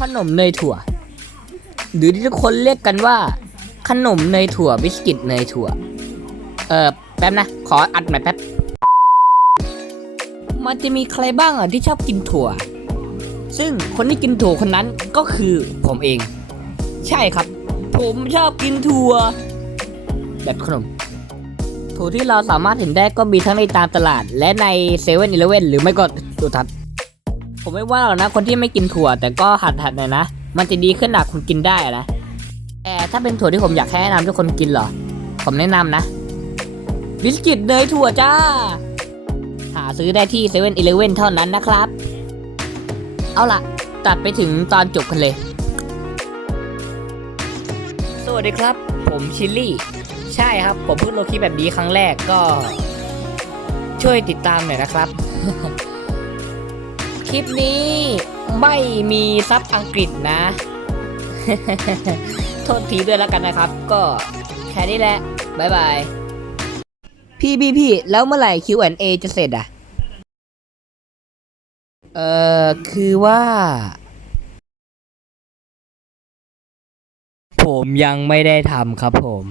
ขนมเนยถั่ว หรือที่ทุกคนเรียกกันว่า ขนมเนยถั่วบิสกิตเนยถั่ว เออแป๊บนะ ขออัดใหม่แป๊บ มันจะมีใครบ้างอะที่ชอบกินถั่ว ซึ่งคนที่กินถั่วคนนั้นก็คือผมเอง ใช่ครับ ผมชอบกินถั่ว แบบขนมถั่วที่เราสามารถเห็นได้ก็มีทั้งในตามตลาด และในเซเว่นอีเลเว่นหรือไม่ก็ตัวทัศน์ ผมไม่ว่าหรอกนะคนที่ไม่กินถั่ว แต่ก็หัดหัดหน่อยนะ มันจะดีขึ้นหนักคุณกินได้นะแต่ถ้าเป็นถั่วที่ผมอยากให้แนะนำทุกคนกินเหรอ ผมแนะนำนะ บิสกิตเนยถั่วจ้า หาซื้อได้ที่เซเว่นอีเลเว่นเท่านั้นนะครับ เอาล่ะ ตัดไปถึงตอนจบกันเลย สวัสดีครับ ผมชิลลี่ ใช่ครับ ผมเพิ่งลงคลิปแบบนี้ครั้งแรกก็ ช่วยติดตามหน่อยนะครับ คลิปนี้ไม่มีซับอังกฤษนะ โทษทีด้วยแล้วกันนะครับ ก็แค่นี้แหละ บ๊ายบาย พี่พี่พี่แล้วเมื่อไหร่ Q&A จะเสร็จอะ เอ่อ คือว่า ผมยังไม่ได้ทำครับผม